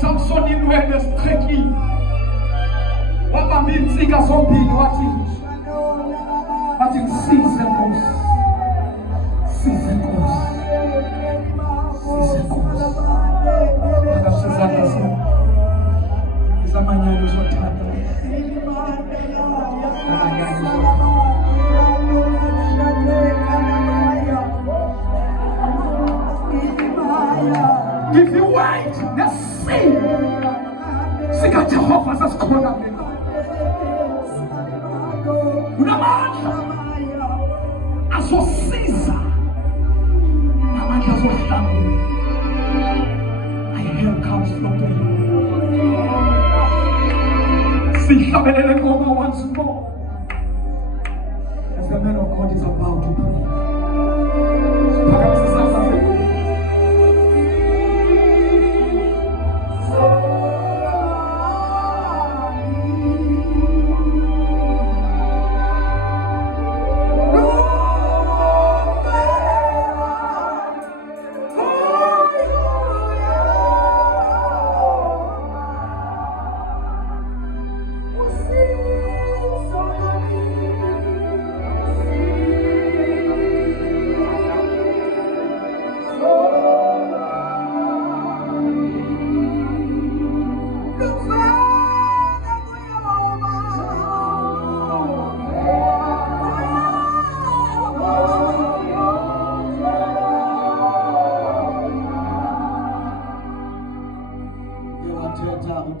Samson inwele strekile wabamba insika zombili wathi size Nkosi, size Nkosi, size Nkosi. Akasizana sana izamanyana zothanda if you wait, let's see. Sika Jehova sasikhona mina. Unamandla azosiza. Namandla azohlangula. My help comes from the Lord. Sihlabelele ngoma once more. As the man of God is about to pray.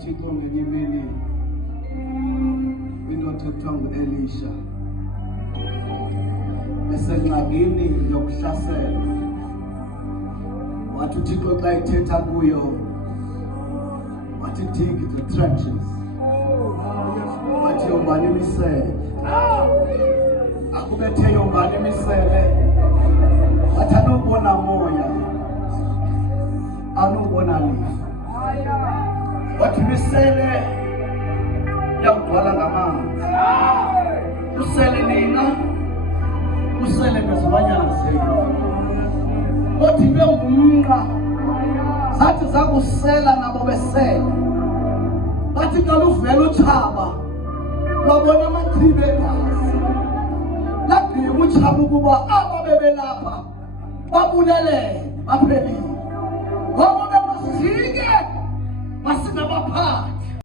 uThixo ngenye imini indoda ekuthiwa ngu-Elisha esengxakini yokuhlaselwa. Wathi uThixo xa ethetha kuyo wathi dig the trenches, wathi yombani imisele, akubethe yombani imisele, wathi anubona moya anubona lifa, wathi imisele yakugcwala ngamanzi, usele nina usele nezilwanyana zenu, wathi bengumnqa zathi zakusela nabo besele, bathi xa luvela utshaba lwabona amachibi egazi lagqiba utshaba ukuba aba bebelapha babulelene baphelile, ngoba bemasijike masingabaphathi